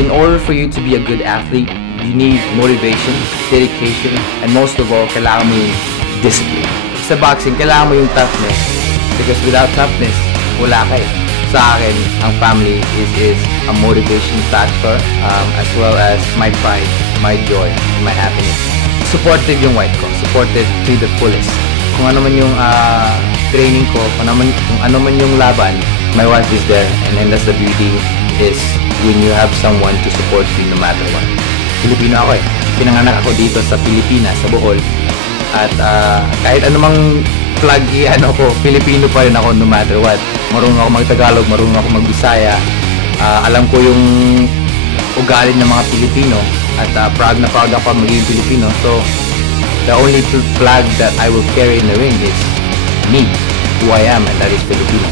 In order for you to be a good athlete, you need motivation, dedication, and most of all, kailangan mo yung discipline. Sa boxing, kailangan mo yung toughness. Because without toughness, wala ka eh. Sa akin, ang family is a motivation factor, as well as my pride, my joy, and my happiness. Supportive yung wife ko. Supportive to the fullest. Kung ano man yung training ko, kung ano man yung laban, my wife is there. And then that's the beauty is when you have someone to support you no matter what. Pilipino ako eh. Pinanganak ako dito sa Pilipinas, sa Bohol. At kahit anumang flag ko, Pilipino pa rin ako no matter what. Marunong ako mag-Tagalog, marunong ako mag-Bisaya. Alam ko yung ugali ng mga Pilipino. At proud na proud ako maging Pilipino. So, the only flag that I will carry in the ring is me, who I am, and that is Filipino.